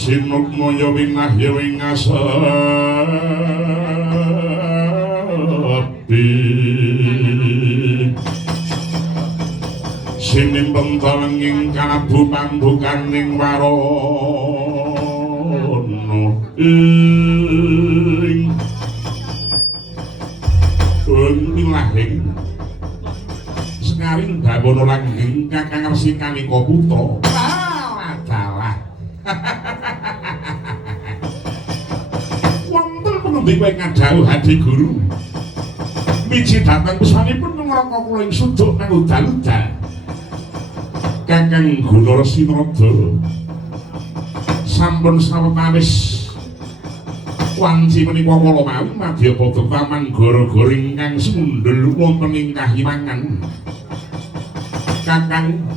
Sinukmo ya winah ya wingasepi sinimpeng talenging kalabu pambukaning warana ing wilahing sekaring bawana langgeng kakang Resi Kanika Putra adalah wonten penumbing kowe ngadhawuh Adi Guru miji dhateng pusanipun ngrangka kula ing suduk nang udal-udal Kakang Guna Sinada sampun sawetawis wanci menika kala mawi Madyapada taman gara-gara ingkang sundel wonten ing kahiwangan Kakang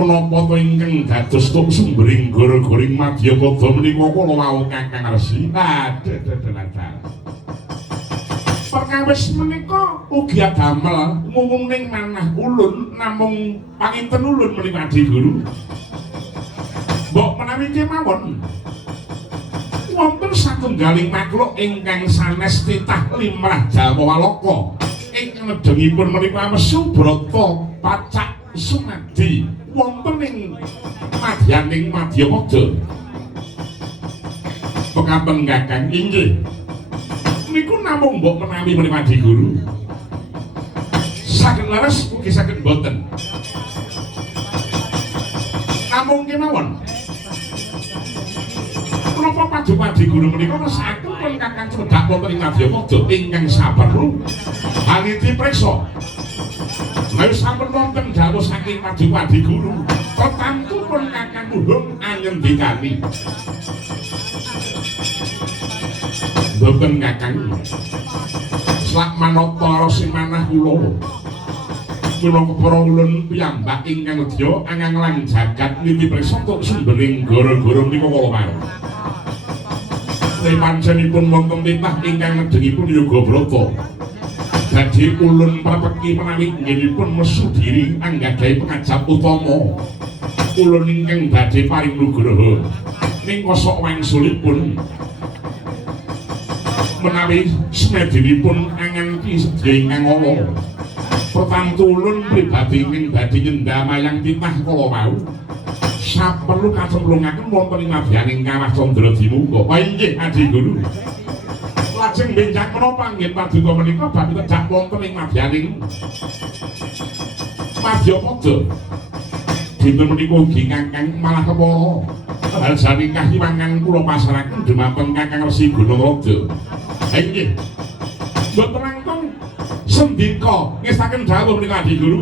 menapa to ingkang dados tok sumbering gara-garing Madyapada menika kala wau Kakang Resi perkawis menika ugi adamel ngumumning manah ulun namung panginten ulun menika Adi Guru mbok menawi kemawon wonten satunggaling makhluk ingkang sanes titah limrah Jawawaloka ingkang nedhengipun menika Mesu Brata Pacak Sumadi wonten ing madyaning Madyapada pekaten Kakang inggih niku namung mbok menawi menika Adi Guru saged leres ugi saged boten namung kemawon menapa paduka Adi Guru menika saken pun Kakang cedhak wonten ing Madyapada ingkang saperlu haniti priksa lalu sampun wonten dawuh saking paduka Adi Guru pertamtu pun Kakang Uhung anyendikani boten Kakang slak manata sing manah kula minangka para ulun piyambak ingkang nedya anganglang jagat niti priksa tuk sumbering gara-gara menika kala marang panjenipun wonten titah ingkang nedhengipun Yoga Brata dadi ulun prapeki menawi inggihipun Mesu Diri anggadhahi pengajap utama ulun ingkang badhe paring nugraha ning kosok wangsulipun menawi smedinipun anganti sedya ingkang ala pertamtu ulun pribadi ing badhe nyendhamayang titah kala wau saperlu kacemplungaken wonten ing madyaning Kawah Candra Dimungga inggih Adi Guru lajeng benjang menapa nggih paduka menika badhe tedhak wonten ing madyaning Madyapada dinten menika ugi Kakang malah kepara hal saking kahiwangan kula pasrahaken dhumateng Kakang Resi Gunaraja inggih mboten langkung sendika ngestaken dawuh menika Adi Guru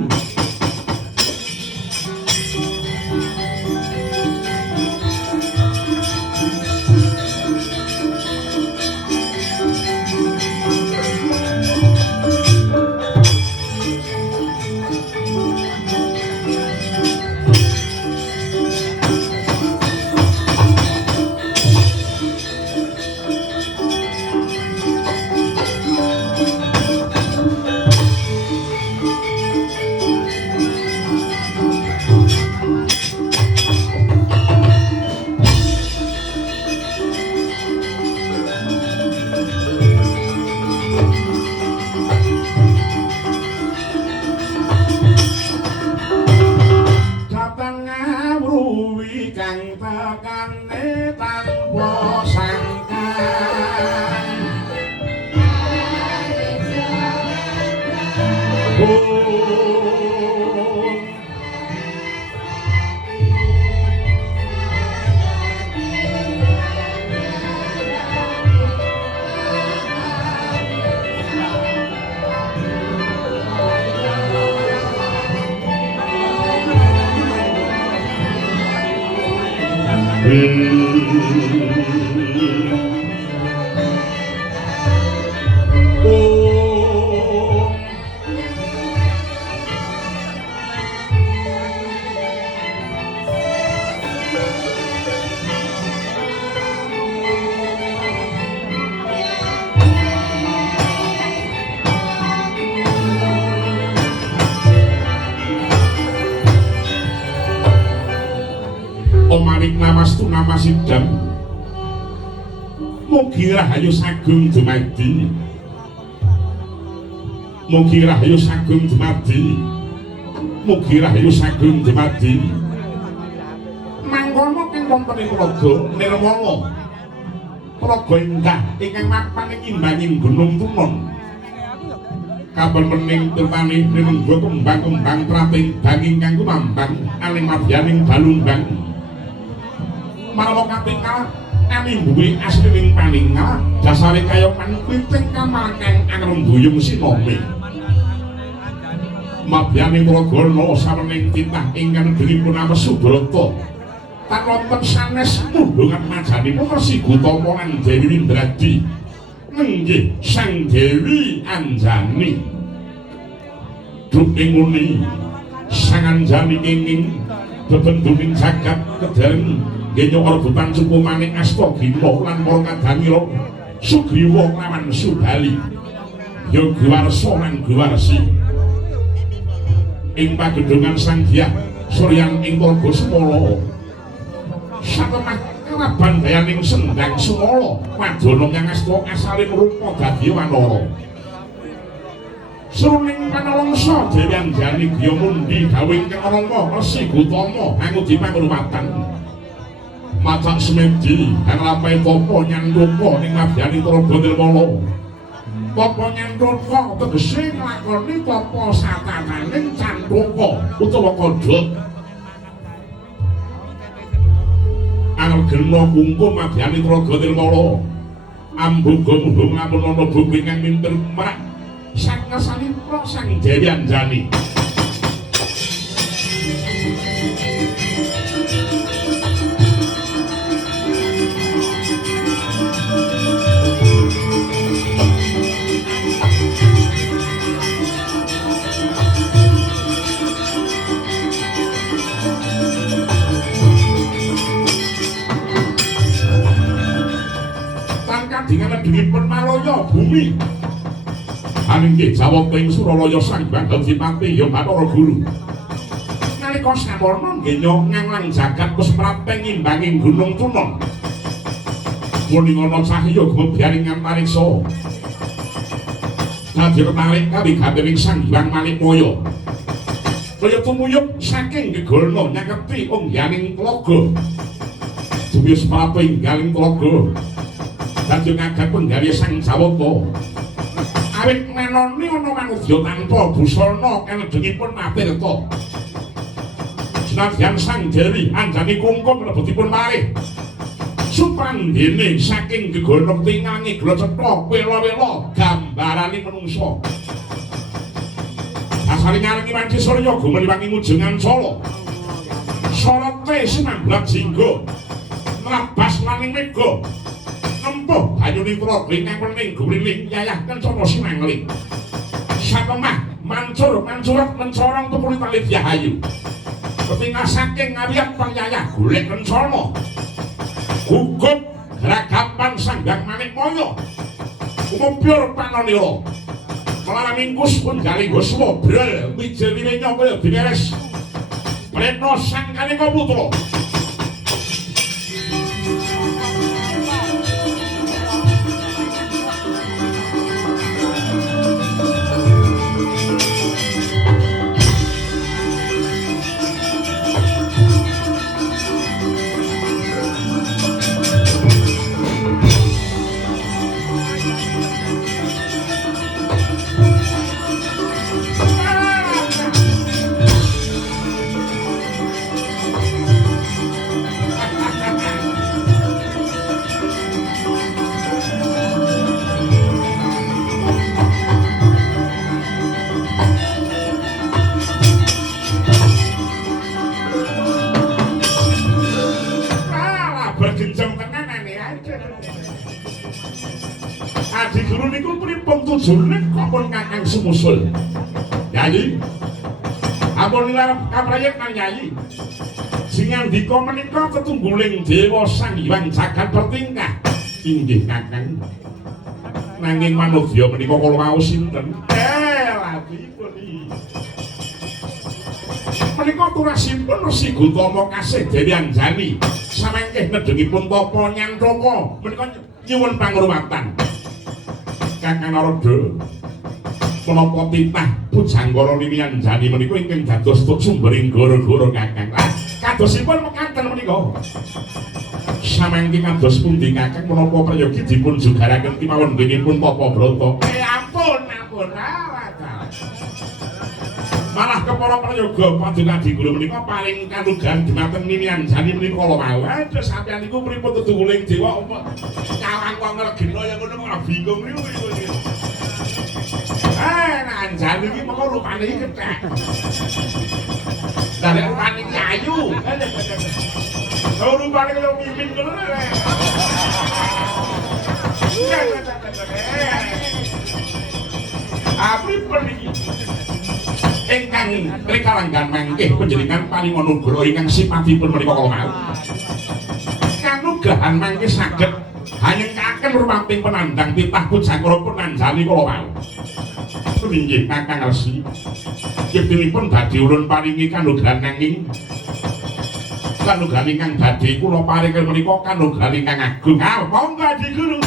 Omanik namastu namasidam mugi rahayu sagung dumadi mugi rahayu sagung dumadi mugi rahayu sagung dumadi mangkono kang wonten praga nirmala praga indah ingkang mapan ing imbanging gunung tunon kapan mening tirtani rinengga kembang-kembang prating banging kang kumambang aling madyaning balungbang marana katingal animbuhi aslining paningal dasare kaya panpiting kamarkang angrembuyung sinome madyaning pragana sawening titah ingkang diripun nama Subrata tan wonten sanes mundhungan majanipun Resi Gutama lan Dewi Windradi nenggih Sang Dewi Anjani duking muni Sang Anjani kenging bebenduning jagat kedereng genyo rebutan suku manik asta gimpo lan para kadangira Sugriwa lawan Subali Yogiwarsa lan Giwarsi ing pagedungan Sang Hyang Suryan ing Praga Semala satemah kelaban dayaning sendang Sumala wadana kang asta asalipun rupa dadi wanara sruning panalangsa Dewi Anjani griya mundi gawe ingkang rama Resi Gutama angudi pangruwatan macak semedi kang lampahe tapa nyandupa ning madyaning Praga Nirmala tapa nyandupa tegese nglakoni tapa satataning candupa utawa kodhok anggena kungkum madyaning Praga Nirmala ambuga muhung lamun ana buku ingkang minter merak sang ngesalipra Sang Dewi Anjani dengan dipun malaya bumi anggih jawata ing Suralaya Sang Hyang Adipati ya Bathara Guru nalika sawarna ngenya nganglang jagat wis prapeng imbanging gunung tunon muni ana cahya gumebyaring antariksa dadi tarik kawigatening Sang Hyang Manikmaya kaya tumuyup saking gegolna nyaketi ungganing tlaga duwi prapeng galing tlaga dadi ngagem penggawe Sang Jawata awit menoni ana manungsa tanpa busana kalebetipun Matirta senadyan Sang Dewi Anjani kungkum lebetipun malih supandene saking gegolong tingangi glo cetha wela-wela gambaraning manungsa asale ngarengi wanci surya gumeliwangi ngujengan sala sorote sinamblat jingga nrabas laning mega empuh banyune praga ingkang wening guliling yayah kencana sinangling satemah mancur-mancurat mencorong tumuli tali Yahayu ketinggal saking ngawiyat pangyayah golek kencana gugup gragapan Sang Hyang Manikmaya umupyur panonira malamingkus pun galing goswa brel wijewinenya kaya dineres Pretna Sang Kanika Putra genjong tenanane aja. Adi guru niku pripun tujune kok pun Kakang sumusul. Yayi. Ampun nilarep kaprayek nang Yayi. Sing ngandika menika tetungguling dewa Sang Hyang Jagat bertingkah. Inggih Kakang. Nanging manungsa menika kala wau sinten? Latipun iki. Menika turasipun Resi Gutama kasih Dewi Anjani. Samangke nedengipun tapa nyantaka menika nyuwun pangruwatan. Kakang Narada menapa titah Pujanggara Dewi Anjani menika ingkang dados sumbering gara-gara Kakang. Kadosipun mekaten menika. Samangke kados pundi Kakang menapa prayogi dipun jugaraken kemawon benipun Tapa Brata? Ampun. Malah kepara prayoga paduka diguru menika paling kanugrahan dumateng Nini Anjani menika kala wau. Aduh sampeyan niku pripun tetungguling dewa cawang kok ngregena ya ngono kok bingung niku. Anjani iki mengko rupane iki kethek. Lah nek rupane iki ayu. Oh rupane kaya mimin ngono lho. Pripun iki? Ingkang rikalanggan mangke panjenengan paring anugrah ingkang sipatipun menika kala mau. Kanugrahan mangke saged hanyengkaken rumamping penandang titah Pujanggara pun Anjani kala mau. Inggih Kakang Resi. Yektinipun badhe ulun paringi kanugrahan nanging kanugrahan ingkang badhe kula paringi menika kanugrahan ingkang agung. Monggo Adi Guru.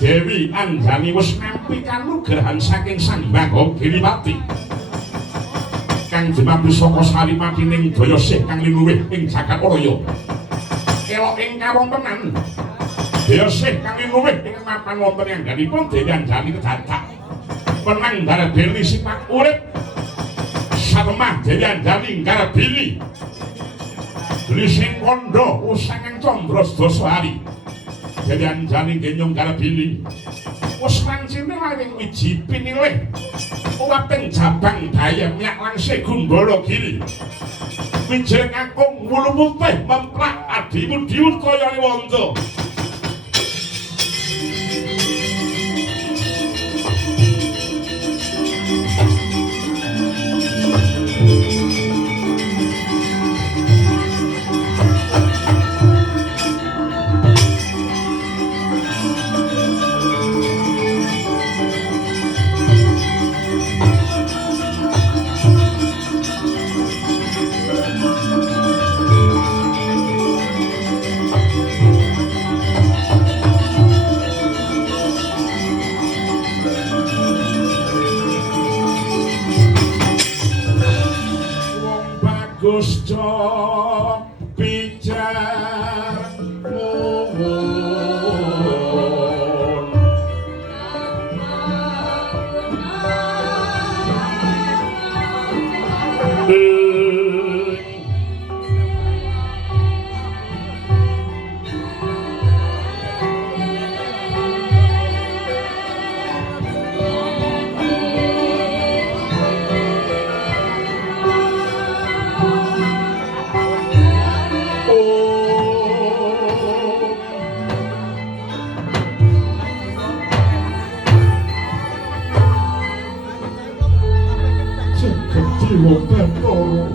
Dewi Anjani wis nampi kanugrahan saking Sang Hyang Giriwati. Kang dumadi saka saripatining daya sih kang linuwih ing jagat raya. Kelok ing kawontenan. Daya sih kang linuwih ing mapan wonten angganipun Dewi Anjani kedadak. Penang darabeli sipak urip. Satemah Dewi Anjani garabili. Lising kondo usangan Candra Sedasari. Dewi Anjani genyong garabili. Wis mancine laring wiji pinilih. Uwaping jabang dayem yak langse Gumbala Giri. Wijeng akung wulu putih memprak adimu diwut kaya Rewanta. Gusto pijar jagat dewa Bathara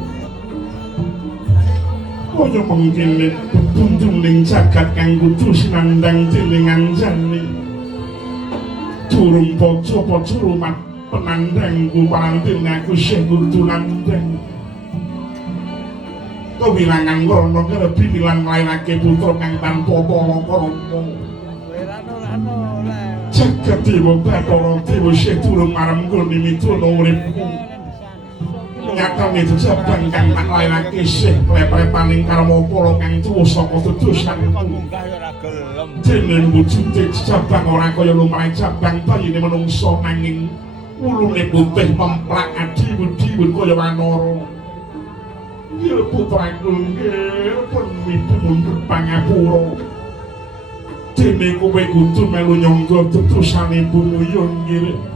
kaya mengkene bebuntuning jagat kang kudu sinandhang dening Anjani durung paca-paca rumat penandhangku parantene aku sing kudu nandhang kewilangan krana kerebi lan nglairake putra kang tanpa para-para jagat dewa Bathara dewa sing durung marem nggone mituna uripku nyatane jabang kang tak lairake sih plep-plepaning karma para kang tuwa saka dodosanku dene wujude jabang ora kaya lumrahe jabang bayine menungsa nanging ulune putih pemplak adi-udi kaya wanara ya putraku nggih pun mipundur pangapura dene kowe kudu melu nyangga dodosane Bumuya nggih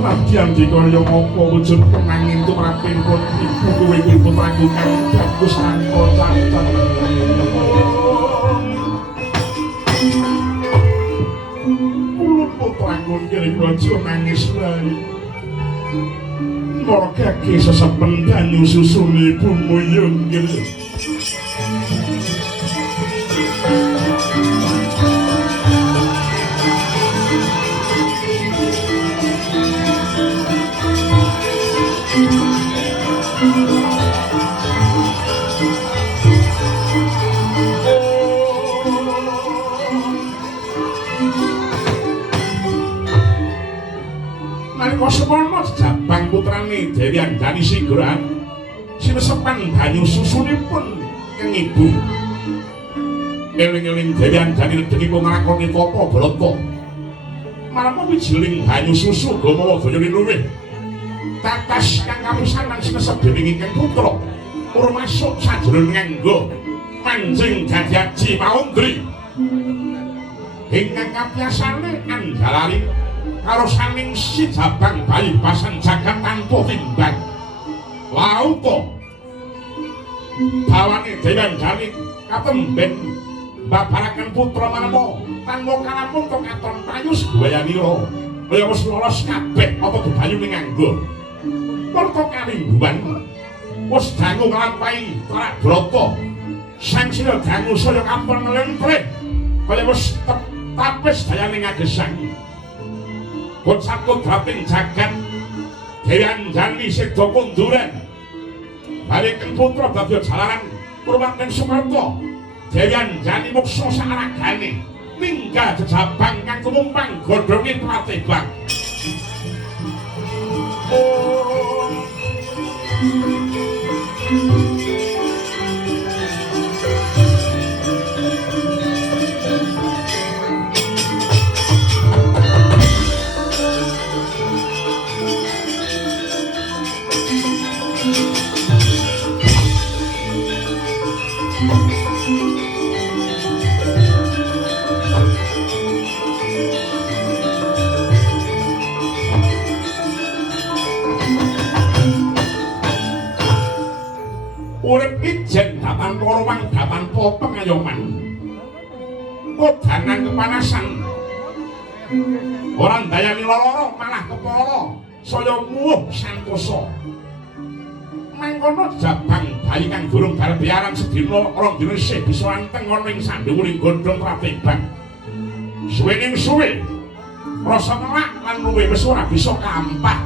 Radyan dikaya apa wujud penanging tumraping pun ibu kowe kuwi putraku kang bagus tanpa cacat ulun putraku nggih aja nangis wae margake sesepen banyu susune Bumuya nggih Semono jabang putrane Dewi Anjani Singgrahan sinesepan banyu susunipun kang ibu eling-eling Dewi Anjani redengipun nglakoni tapa brata marang wijiling banyu susu Gamawa daya luwih tatas kang kapisanan sinesep dening ingkang putra urung masuk sajroning nganggo manjing dadi aji maundri ingkang kapiasane andhalari karo saning si jabang bayi pasan jagat tanpa timbang lauto bawane Dewi Anjani katemben mbabaraken putra manemo tanpa kalampun to katon payus Gwayanira kaya wis lolos kabeh apa bebayune nganggo Parta Kalingguhan wis dangu nglampahi Prabrata sang sira dangu saya kampung lentre kaya wis tapis dayane ngagesang Kocakut dating jagat Dewi Anjani seda konduran baliken putra dadi jalaran purwanten Sumarta Dewi Anjani muksa saragane ninggal jejabang kang tumumpang godhonge Pratibang urip ijen dapan porwang dapan po pengayoman kodanan kepanasan orang dayani loro malah kepala saya muh santosa mangkono jabang bayi kang durung barbiaran sedina rong dina isih bisa anteng ana ing sandhuwuring gondhong Pratibang suwening suwe rasa nelak lan luwih wis ora bisa kampah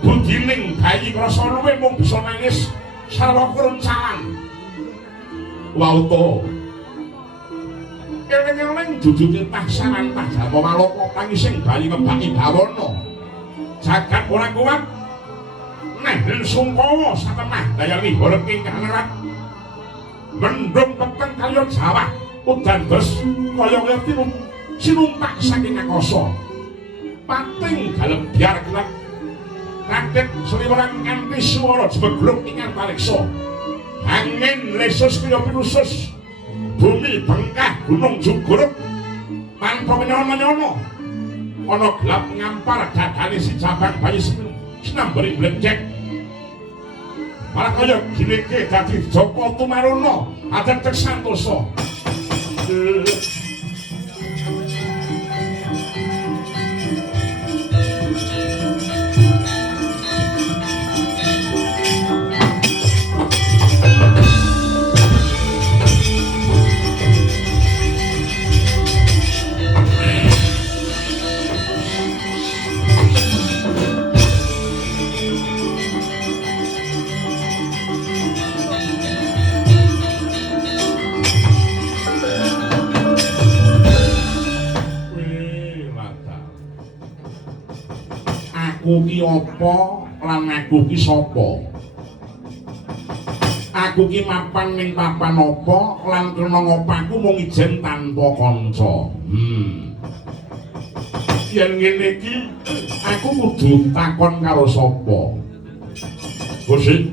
budining bayi rasa luwih mung bisa nangis sarwa kuruncalan wauto eling-eling jujute tahsanan tajapa malaka pangising bayi ngebaki bawana jagat ora kuat neh sungkawa satemah daya liha ingkang erat mendung peteng kaya Jawa udan dos kaya ngerti sinumpak saking akasa pating dalem biar kelak Raden Sriweran kanthi swara jebegluk ingkang paliksa angin lesus kaya pinusus bumi bengkah gunung juguruk tanpa menyono-nyono ana gelap ngampar dadane si jabang bayi sinambering blecek malah kaya gineke dadi Joko Tumaruna adat tek santosa aku ki apa lan aku ki sapa? Aku ki mapan ning papan apa lan kena ngopaku mung ijen tanpa kanca. Yen ngene iki aku kudu takon karo sapa? Gusti.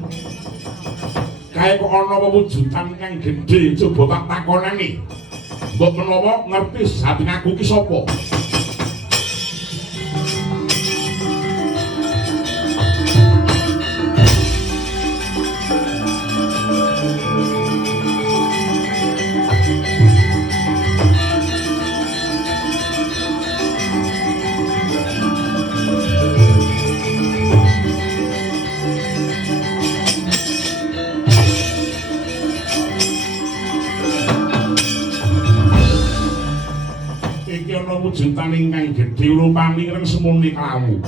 Kae kok ana wujudan kang gedhe coba tak takonane. Mbok menawa ngerti saben aku ki sapa? Wujudan ingkang gedhe rupane reng semune klawu.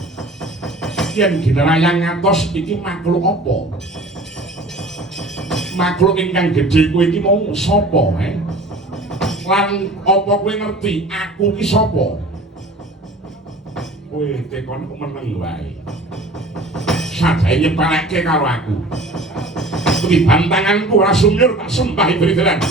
Yen ginarayang ngatos iki makhluk apa? Makhluk ingkang gedhe kowe iki mau sapa, Lan apa kowe ngerti aku ki sapa? Kowe tekon kok meneng wae. Sadaya nyepeleke karo aku. Kuwi bantanganku ora sumyur tak sembah ibrit-ibrit.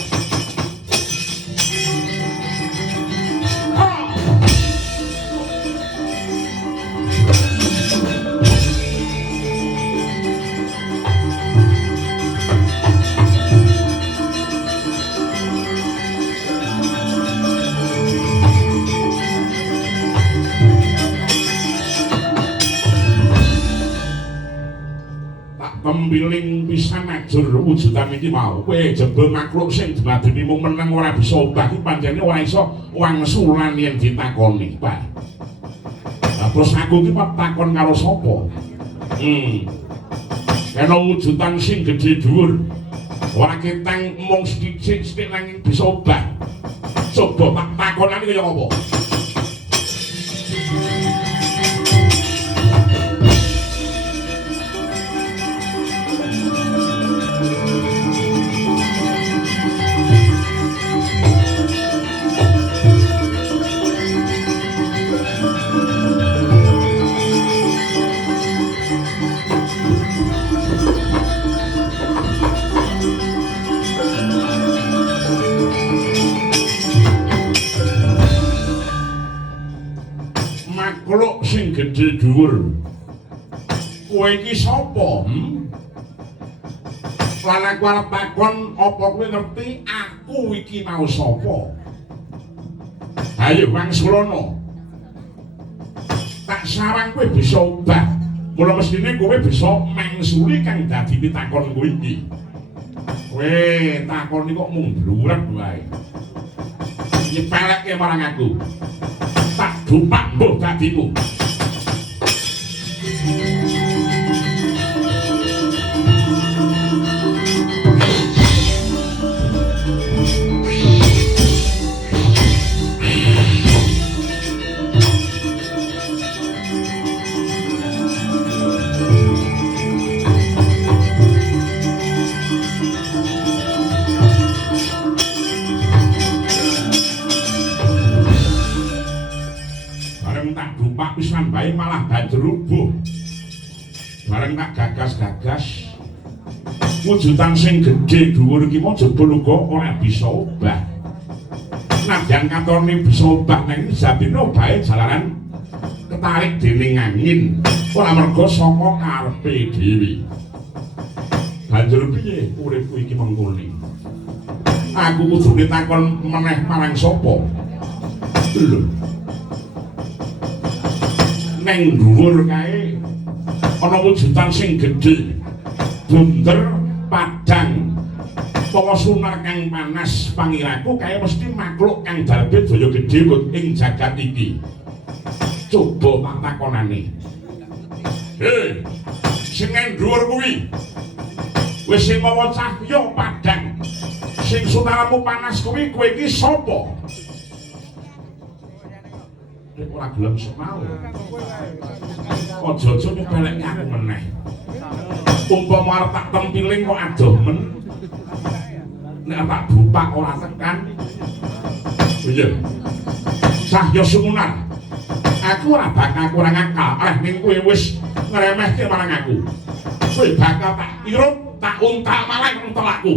Tembiling pisan ajur wujudan iki mau kowe jebul makhluk sing diladeni mung meneng ora bisa obah iki pancene ora iso wangsulan yen ditakoni, Pak. Lah terus aku iki takon karo sapa? Kena wujudan sing gedhe dhuwur. Ora ketang mung sithik-sithik nanging bisa obah. Coba tak takonane kaya apa? Makhluk sing gedhe dhuwur. Kowe iki sapa? Lan aku arep takon apa kowe ngerti aku iki mau sapa? Ayo wangsulana. Tak sarang kowe bisa obah. Mula mestine kowe bisa mangsuli kang dadi pitakon kowe iki. Kowe takon iki kok mung blurek wae. Nyepeleke marang aku. Tak dupak mbok dadimu. Pisan bae malah banjur rubuh. Bareng tak gagas-gagas wujudan sing gedhe dhuwur iki mau jebul uga ora bisa obah. Nadyan katone bisa obah nang sabine obahe jalaran ketarik dening angin, ora merga saka karepe dhewe. Banjur piye uripku iki mengkene? Aku kudu takon meneh marang sapa? Lho. Neng dhuwur kae ana wujudan sing gedhe bunder padhang pawa sunar kang panas pangiraku kae mesti makhluk kang dalbe daya gedhe ing jagat iki. Coba tak takonane. Sing neng dhuwur kuwi wis sing mawa cahya padhang sing sunarmu panas kuwi kowe iki sapa? Ora gelem semau. Aja-aja nyepeleke aku meneh. Umpama arep tak tempiling kok adoh men. Nek tak bupak ora tekan. Iya. Cahya sumunar. Aku ora bakal kurang akal, ning kowe wis ngremehke marang aku. Kowe bakal tak irup, tak untak malah telakku.